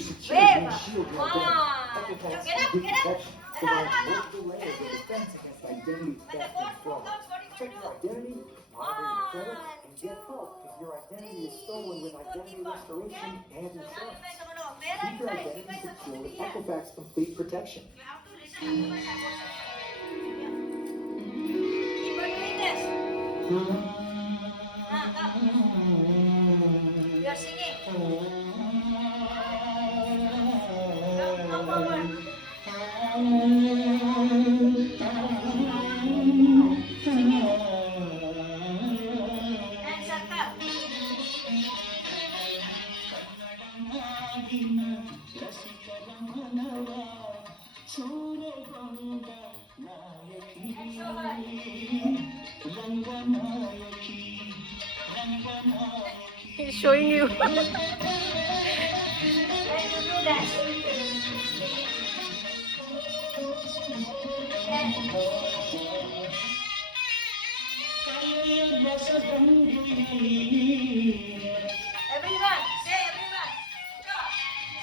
Wave. One. Get up, get up. Hello, hello, hello. defense against identity And the theft fourth and fraud. coach, what are you Check going your to do? identity, monitor your credit, One, and get help if your identity is stolen with identity restoration and So now you insurance. guys are going to bear Keep your advice. You identity guys are secure going to with be here. Equifax Complete Protection. You have to listen to my voices. Yeah. Keep on doing this. Come. You are singing. Come forward. Singing. And circle. And show her. He's showing you. Then you do that. And everyone, say everyone. Go.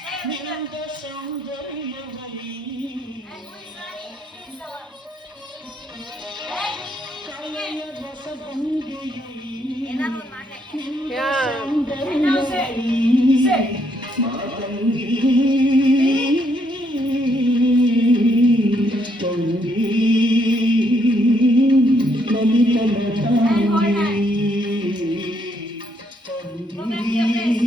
Say everyone. And who is running? Who is the one? Enough on my neck. Yeah. And now say. And hold hand. Go back to your place.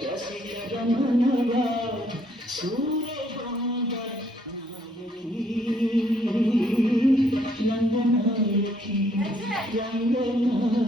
Yes. Now everyone. That's it.